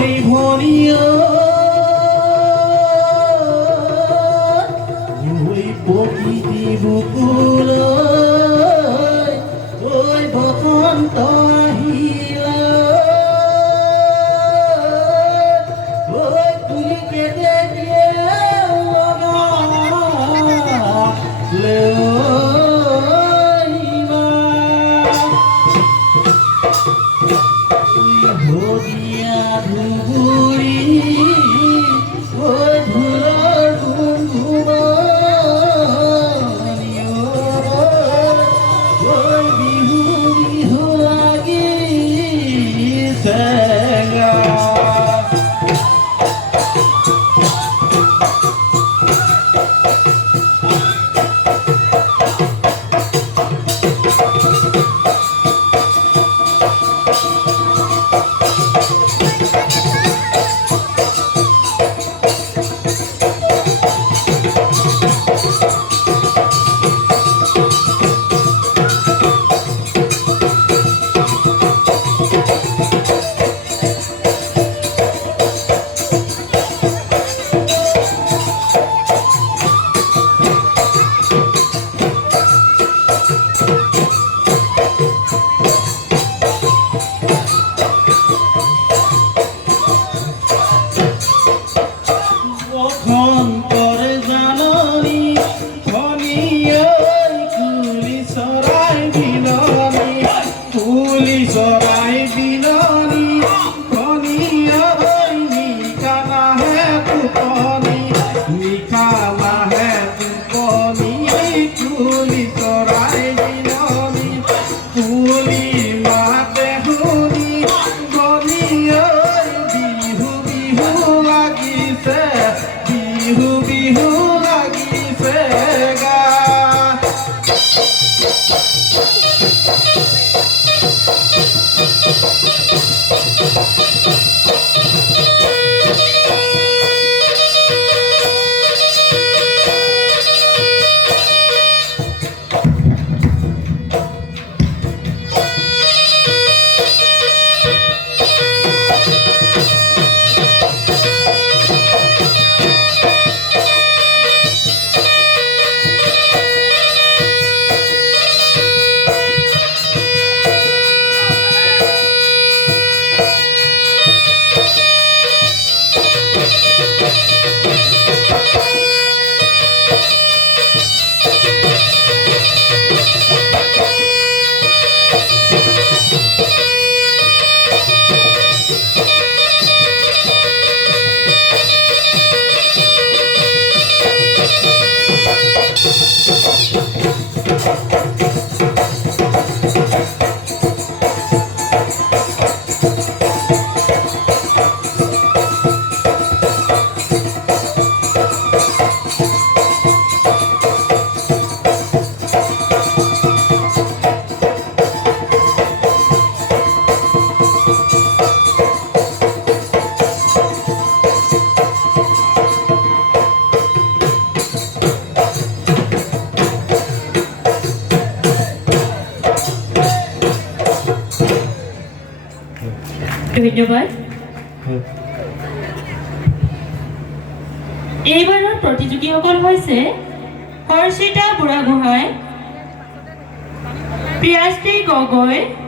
ঐ ভনিয়া ঐ প্ৰকৃতি বুকুল ঐ বসন্ত আহিলা ঐ তুলি কেটে দিয়ে ভদিয়া ধুবুৰী ঐ ধুলৰ গুমগুমনি ঐ বিহু বিহু লাগিছে গা চৰাই বিননি ধনিয়া নিকা নাহে টোপনি নিকা নাহে টোপনি কুলি চৰাই বিননি কুলি মাতে শুনি ধনিয়া বিহু বিহু লাগিছে বিহু বিহু লাগিছে গা ধন্যবাদ। এইবাৰৰ প্ৰতিযোগীসকল হৈছে হৰ্ষিতা বুঢ়াগোহাঁই, প্ৰিয়াশ্ৰী গগৈ,